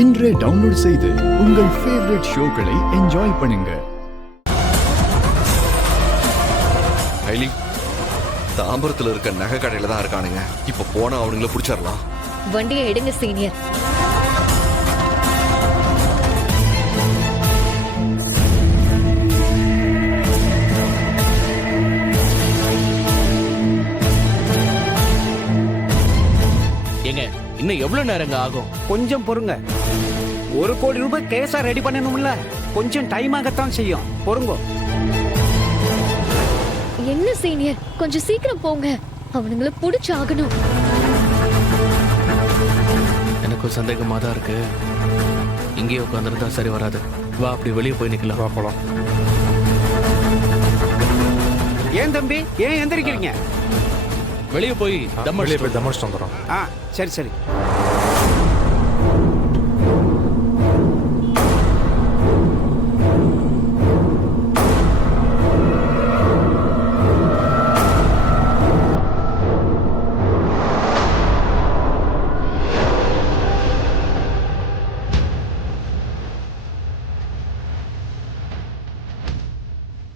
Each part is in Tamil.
இன்றே டவுன்லோட் செய்து உங்கள் ஃபேவரட் ஷோக்களை என்ஜாய் பண்ணுங்க. ஐலி, தாம்பரத்துல இருக்க நகை கடையில தான் இருக்கானுங்க. இப்ப போனா அவனுங்கள புடிச்சிடலாம். வண்டியை எடுங்க சீனியர். ஏங்க இன்னும் எவ்வளவு நேரங்க ஆகும்? கொஞ்சம் பொறுங்க. 1 கோடி ரூபாய் கேஸா ரெடி பண்ணணும்ல, கொஞ்சம் டைம் ஆகத்தான் செய்யும். பொறுங்க. என்ன சீனியர், கொஞ்சம் சீக்கிரம் போங்க. அவனுங்கள புடிச்சு ஆகணும். எனக்கு சந்தேகமா தான் இருக்கு. இங்கே உட்காந்துருந்தா சரி வராது. வா, அப்படி வெளியே போய் நிக்கலாம். வா போலாம். ஏன் தம்பி, ஏன் எந்திரிக்கிறீங்க? வெளியே போய் தமடிச்சுட்டு வந்துடும். சரி சரி.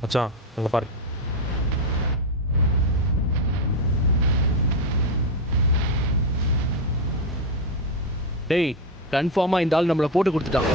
மச்சான் அங்கே பாரு. டேய், கன்ஃபார்மா இந்த ஆள் நம்மளை போட்டு கொடுத்துட்டான்.